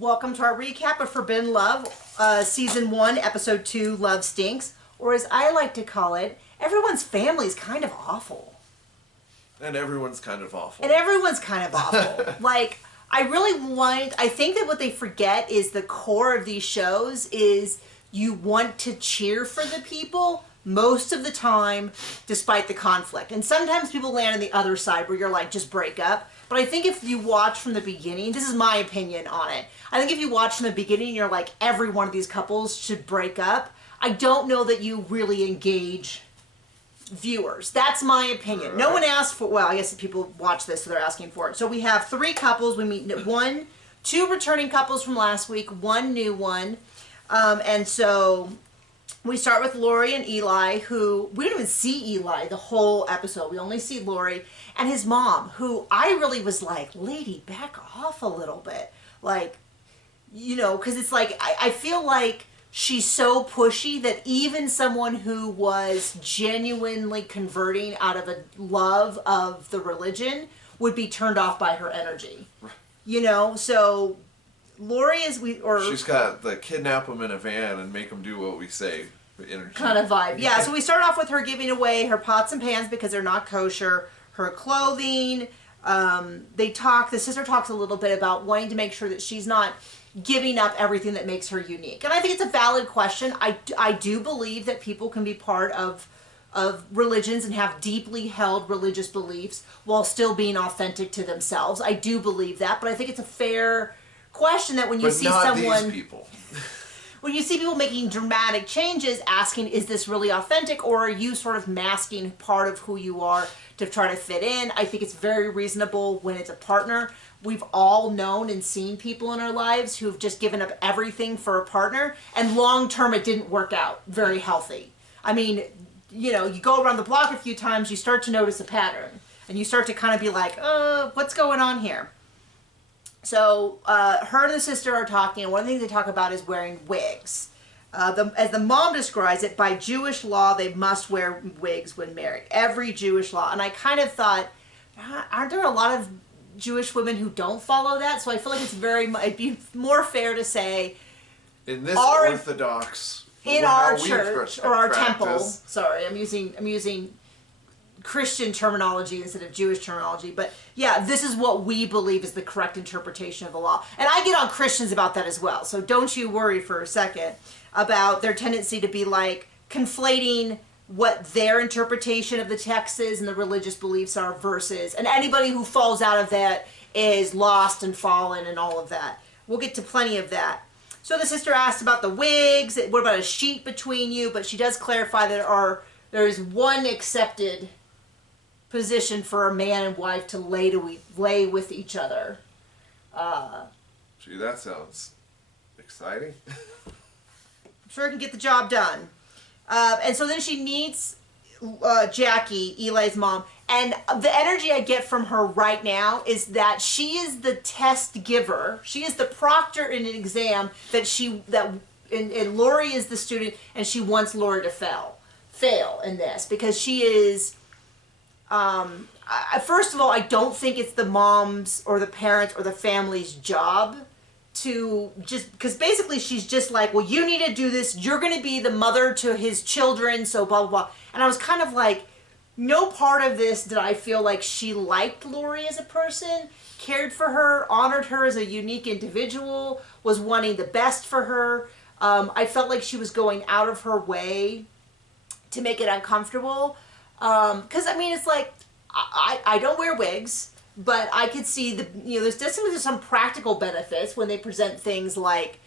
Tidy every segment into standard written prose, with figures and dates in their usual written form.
Welcome to our recap of Forbidden Love, Season 1, Episode 2, Love Stinks, or as I like to call it, everyone's family's kind of awful. And everyone's kind of awful. Like, I think that what they forget is the core of these shows is you want to cheer for the people most of the time, despite the conflict. And sometimes people land on the other side where you're like, just break up. But I think if you watch from the beginning, this is my opinion on it. I think if you watch from the beginning, you're like, every one of these couples should break up. I don't know that you really engage viewers. That's my opinion. Right. No one asked for, well, I guess if people watch this, so they're asking for it. So we have 3 couples. We meet 2 returning couples from last week, 1 new one. And so we start with Lori and Eli, who, we don't even see Eli the whole episode. We only see Lori and his mom, who I really was like, lady, back off a little bit. Like, you know, because it's like, I feel like she's so pushy that even someone who was genuinely converting out of a love of the religion would be turned off by her energy. You know, so Lori is, she's got the kidnap them in a van and make them do what we say energy. Kind of vibe. Yeah, so we start off with her giving away her pots and pans because they're not kosher, her clothing. The sister talks a little bit about wanting to make sure that she's not giving up everything that makes her unique. And I think it's a valid question. I do believe that people can be part of religions and have deeply held religious beliefs while still being authentic to themselves. I do believe that, but I think it's a fair question that when you see someone... These people. When you see people making dramatic changes, asking, is this really authentic, or are you sort of masking part of who you are to try to fit in? I think it's very reasonable when it's a partner. We've all known and seen people in our lives who've just given up everything for a partner, and long term it didn't work out very healthy. I mean, you know, you go around the block a few times, you start to notice a pattern, and you start to kind of be like, what's going on here? So her and the sister are talking, and one of the things they talk about is wearing wigs. As the mom describes it, by Jewish law, they must wear wigs when married. Every Jewish law. And I kind of thought, aren't there a lot of Jewish women who don't follow that? So I feel like it'd be more fair to say, in this Orthodox, in our church or our temple. Sorry, I'm using Christian terminology instead of Jewish terminology, but yeah, this is what we believe is the correct interpretation of the law. And I get on Christians about that as well, so don't you worry for a second about their tendency to be like conflating what their interpretation of the text is and the religious beliefs are versus, and anybody who falls out of that is lost and fallen and all of that. We'll get to plenty of that. So the sister asked about the wigs, what about a sheet between you, but she does clarify that there is one accepted position for a man and wife to lay with each other. Gee, that sounds exciting. I'm sure it can get the job done. And so then she meets Jackie, Eli's mom, and the energy I get from her right now is that she is the test giver. She is the proctor in an exam and Lori is the student, and she wants Lori to fail in this because she is. First of all, I don't think it's the mom's or the parents or the family's job to just, because basically she's just like, well, you need to do this. You're going to be the mother to his children, so blah, blah, blah. And I was kind of like, no part of this did I feel like she liked Lori as a person, cared for her, honored her as a unique individual, was wanting the best for her. I felt like she was going out of her way to make it uncomfortable. Because I mean, it's like, I don't wear wigs, but I could see there's definitely some practical benefits when they present things like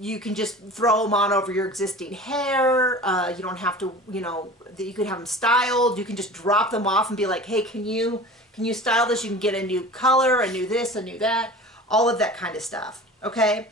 you can just throw them on over your existing hair. You don't have to, you can have them styled. You can just drop them off and be like, hey, can you style this? You can get a new color, a new this, a new that, all of that kind of stuff. Okay.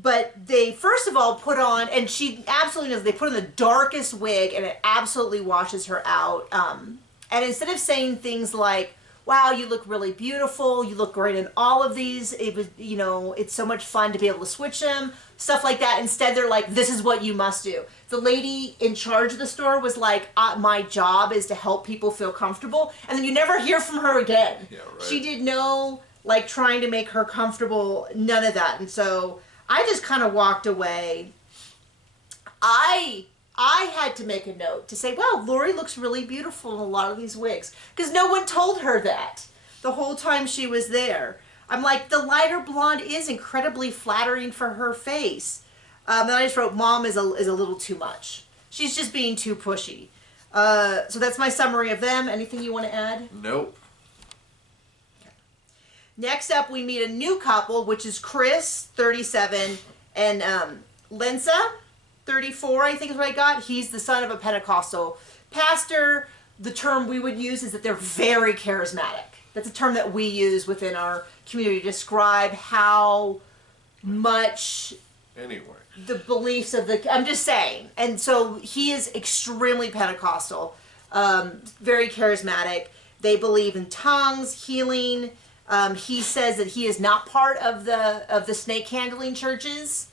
But they, first of all, put on, and she absolutely knows, they put on the darkest wig, and it absolutely washes her out. And instead of saying things like, wow, you look really beautiful, you look great in all of these, it was, it's so much fun to be able to switch them, stuff like that. Instead, they're like, this is what you must do. The lady in charge of the store was like, my job is to help people feel comfortable. And then you never hear from her again. Yeah, right. She did no like trying to make her comfortable, none of that. And so I just kind of walked away. I had to make a note to say, wow, Lori looks really beautiful in a lot of these wigs. Because no one told her that the whole time she was there. I'm like, the lighter blonde is incredibly flattering for her face. Then I just wrote, Mom is a little too much. She's just being too pushy. So that's my summary of them. Anything you want to add? Nope. Okay. Next up, we meet a new couple, which is Chris, 37, and Lensa, 34, I think is what I got. He's the son of a Pentecostal pastor. The term we would use is that they're very charismatic. That's a term that we use within our community to describe how much Anyway. the beliefs of the, I'm just saying. And so he is extremely Pentecostal, very charismatic. They believe in tongues, healing. He says that he is not part of the snake handling churches,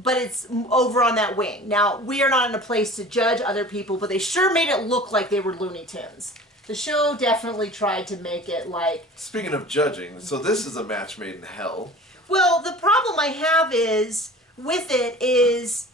but it's over on that wing. Now, we are not in a place to judge other people, but they sure made it look like they were Looney Tunes. The show definitely tried to make it like... Speaking of judging, so this is a match made in hell. Well, the problem I have is, with it is...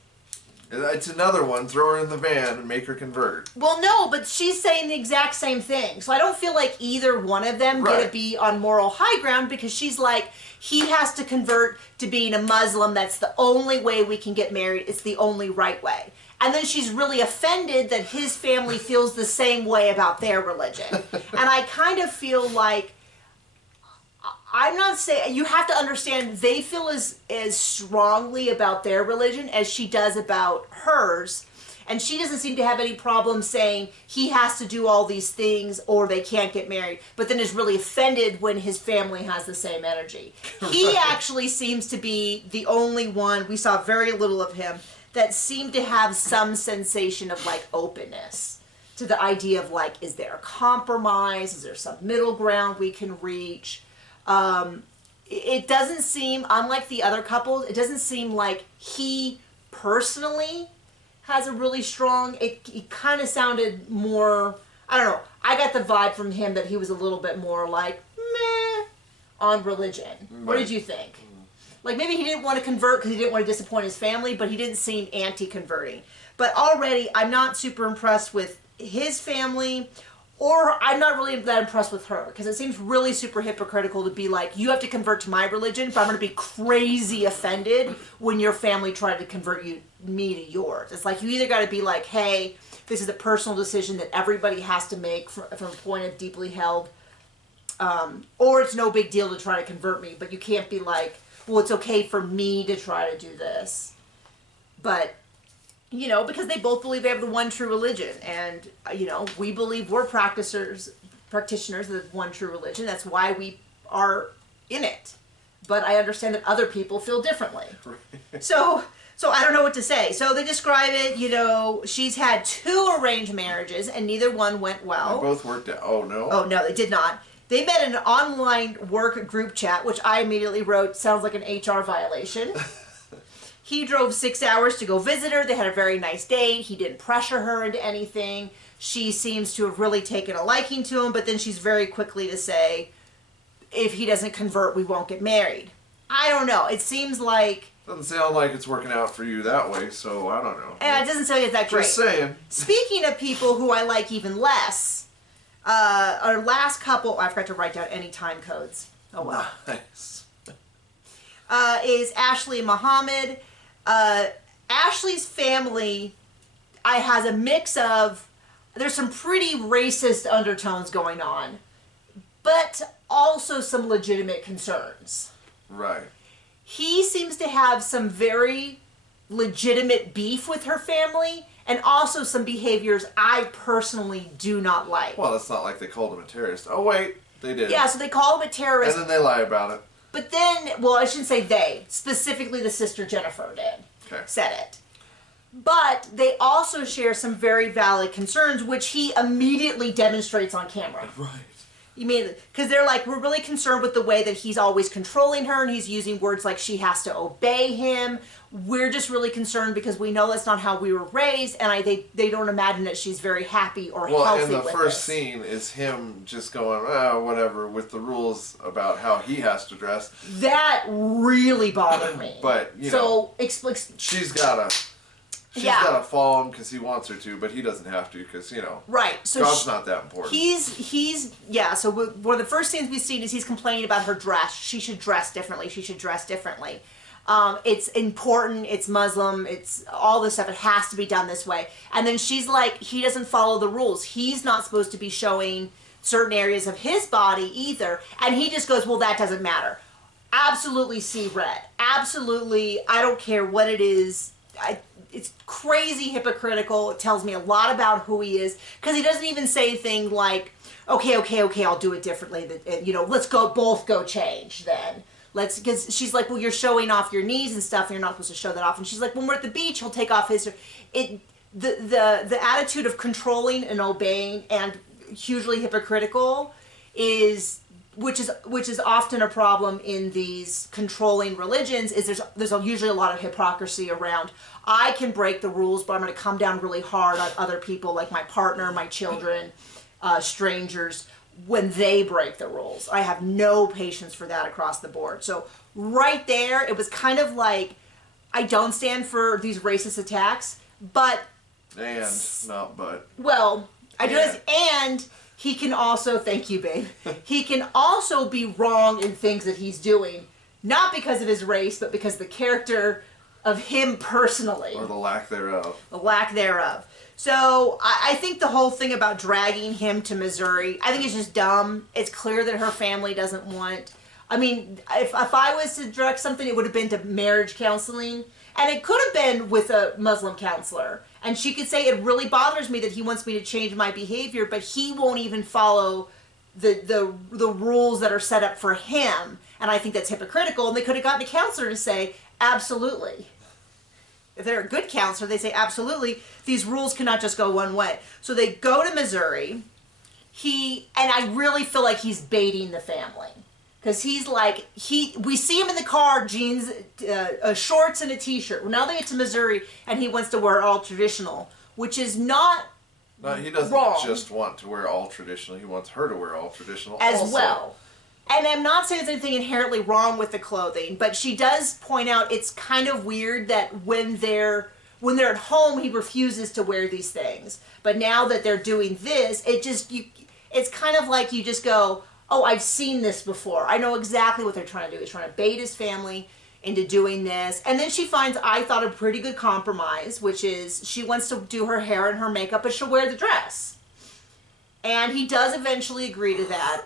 It's another one, throw her in the van and make her convert. Well, no, but she's saying the exact same thing. So I don't feel like either one of them get to be on moral high ground, because she's like, he has to convert to being a Muslim. That's the only way we can get married. It's the only right way. And then she's really offended that his family feels the same way about their religion. And I kind of feel like, I'm not saying, you have to understand, they feel as strongly about their religion as she does about hers. And she doesn't seem to have any problem saying he has to do all these things or they can't get married, but then is really offended when his family has the same energy. He actually seems to be the only one, we saw very little of him, that seemed to have some sensation of like openness to the idea of like, is there a compromise? Is there some middle ground we can reach? It doesn't seem, unlike the other couples, it doesn't seem like he personally has a really strong, it kind of sounded more, I don't know, I got the vibe from him that he was a little bit more like, meh, on religion. Right. What did you think? Like, maybe he didn't want to convert because he didn't want to disappoint his family, but he didn't seem anti-converting. But already, I'm not super impressed with his family, or I'm not really that impressed with her, because it seems really super hypocritical to be like, you have to convert to my religion, but I'm going to be crazy offended when your family tried to convert me to yours. It's like, you either got to be like, hey, this is a personal decision that everybody has to make from a point of deeply held, or it's no big deal to try to convert me, but you can't be like, well, it's okay for me to try to do this. But, you know, because they both believe they have the one true religion. And, you know, we believe we're practitioners of the one true religion. That's why we are in it. But I understand that other people feel differently. So I don't know what to say. So they describe it, you know, she's had 2 arranged marriages and neither one went well. They both worked out. Oh, no? Oh, no, they did not. They met in an online work group chat, which I immediately wrote, sounds like an HR violation. He drove 6 hours to go visit her. They had a very nice date. He didn't pressure her into anything. She seems to have really taken a liking to him, but then she's very quickly to say, if he doesn't convert, we won't get married. I don't know. It seems like... Doesn't sound like it's working out for you that way, so I don't know. And it doesn't sound like it's that great. Just saying. Speaking of people who I like even less... our last couple, I forgot to write down any time codes. Oh well. Nice. Is Ashley and Muhammad. Ashley's family has a mix of, there's some pretty racist undertones going on, but also some legitimate concerns. Right. He seems to have some very legitimate beef with her family, and also some behaviors I personally do not like. Well, it's not like they called him a terrorist. Oh, wait, they did. Yeah, so they call him a terrorist. And then they lie about it. But then, well, I shouldn't say they. Specifically, the sister Jennifer said it. But they also share some very valid concerns, which he immediately demonstrates on camera. Right. You mean, because they're like, we're really concerned with the way that he's always controlling her and he's using words like she has to obey him. We're just really concerned because we know that's not how we were raised, and they don't imagine that she's very happy or healthy with Well, and the first this. scene is him just going, oh, whatever, with the rules about how he has to dress. That really bothered me. But, you know, she's gotta follow him because he wants her to, but he doesn't have to because, you know, right. So God's not that important. So one of the first things we've seen is he's complaining about her dress. She should dress differently. She should dress differently. It's important. It's Muslim. It's all this stuff. It has to be done this way. And then she's like, he doesn't follow the rules. He's not supposed to be showing certain areas of his body either. And he just goes, well, that doesn't matter. Absolutely see red. Absolutely. I don't care what it is. It's crazy hypocritical. It tells me a lot about who he is because he doesn't even say a thing like, okay, I'll do it differently. Let's both go change then. Because she's like, well, you're showing off your knees and stuff, and you're not supposed to show that off. And she's like, when we're at the beach, he'll take off his. The attitude of controlling and obeying and hugely hypocritical which is often a problem in these controlling religions. Is there's usually a lot of hypocrisy around. I can break the rules, but I'm going to come down really hard on other people, like my partner, my children, strangers, when they break the rules. I have no patience for that across the board. So right there, it was kind of like, I don't stand for these racist attacks, but... Well, I do this, and he can also, thank you, babe, he can also be wrong in things that he's doing, not because of his race, but because the character of him personally. Or the lack thereof. The lack thereof. So I think the whole thing about dragging him to Missouri, I think it's just dumb. It's clear that her family doesn't want... I mean, if I was to direct something, it would have been to marriage counseling. And it could have been with a Muslim counselor. And she could say, it really bothers me that he wants me to change my behavior, but he won't even follow the rules that are set up for him. And I think that's hypocritical. And they could have gotten a counselor to say, absolutely. If they're a good counselor, they say, absolutely, these rules cannot just go one way. So they go to Missouri. And I really feel like he's baiting the family. Because he's like, we see him in the car, jeans, shorts and a t-shirt. Well, now they get to Missouri and he wants to wear all traditional, which is not No, he doesn't wrong. just want to wear all traditional. He wants her to wear all traditional as also. well. And I'm not saying there's anything inherently wrong with the clothing, but she does point out it's kind of weird that when they're at home, he refuses to wear these things. But now that they're doing this, it's kind of like you just go, oh, I've seen this before. I know exactly what they're trying to do. They're trying to bait his family into doing this. And then she finds, I thought, a pretty good compromise, which is she wants to do her hair and her makeup, but she'll wear the dress. And he does eventually agree to that.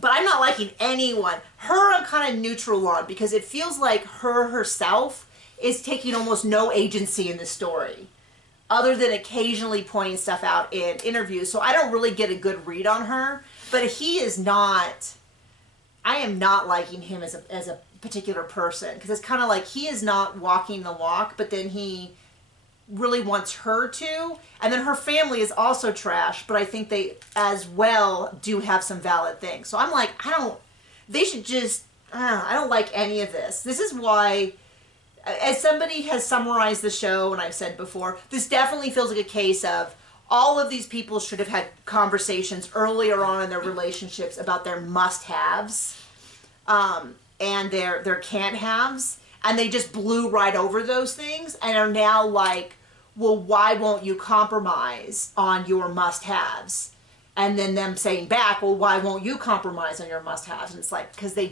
But I'm not liking anyone. Her, I'm kind of neutral on, because it feels like her herself is taking almost no agency in the story, other than occasionally pointing stuff out in interviews. So I don't really get a good read on her. But he is not, I am not liking him as a particular person. Because it's kind of like he is not walking the walk, but then he really wants her to. And then her family is also trash, but I think they as well do have some valid things. So I'm like, they should just, I don't like any of this. This is why, as somebody has summarized the show, and I've said before, this definitely feels like a case of, all of these people should have had conversations earlier on in their relationships about their must-haves and their can't-haves, and they just blew right over those things and are now like, well, why won't you compromise on your must-haves? And then them saying back, well, why won't you compromise on your must-haves? And it's like, because they're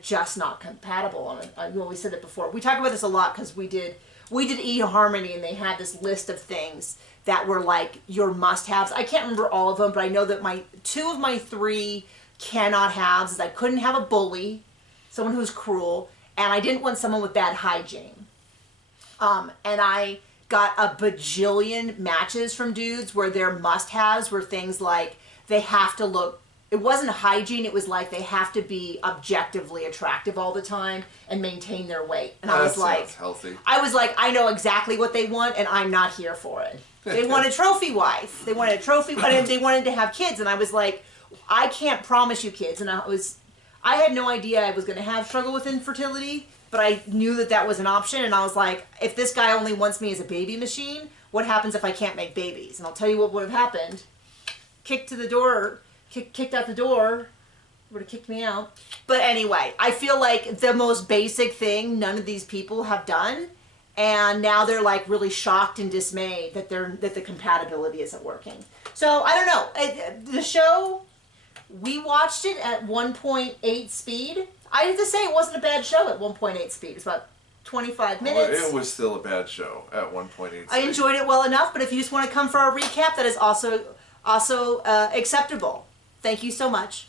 just not compatible. And we said it before. We talk about this a lot because we did eHarmony, and they had this list of things that were like your must-haves. I can't remember all of them, but I know that two of my three cannot-haves is I couldn't have a bully, someone who's cruel, and I didn't want someone with bad hygiene. And I got a bajillion matches from dudes where their must-haves were things like they have to look it wasn't hygiene. It was like they have to be objectively attractive all the time and maintain their weight. And I was like, healthy. I was like, I know exactly what they want, and I'm not here for it. They want a trophy wife. They wanted a trophy, and they wanted to have kids. And I was like, I can't promise you kids. And I had no idea I was going to have struggle with infertility, but I knew that that was an option. And I was like, if this guy only wants me as a baby machine, what happens if I can't make babies? And I'll tell you what would have happened. Kicked out the door, would have kicked me out. But anyway, I feel like the most basic thing none of these people have done, and now they're like really shocked and dismayed that the compatibility isn't working. So I don't know. The show, we watched it at 1.8 speed. I have to say it wasn't a bad show at 1.8 speed. It's about 25 minutes. Well, it was still a bad show at 1.8 speed. I enjoyed it well enough, but if you just want to come for a recap, that is also acceptable. Thank you so much.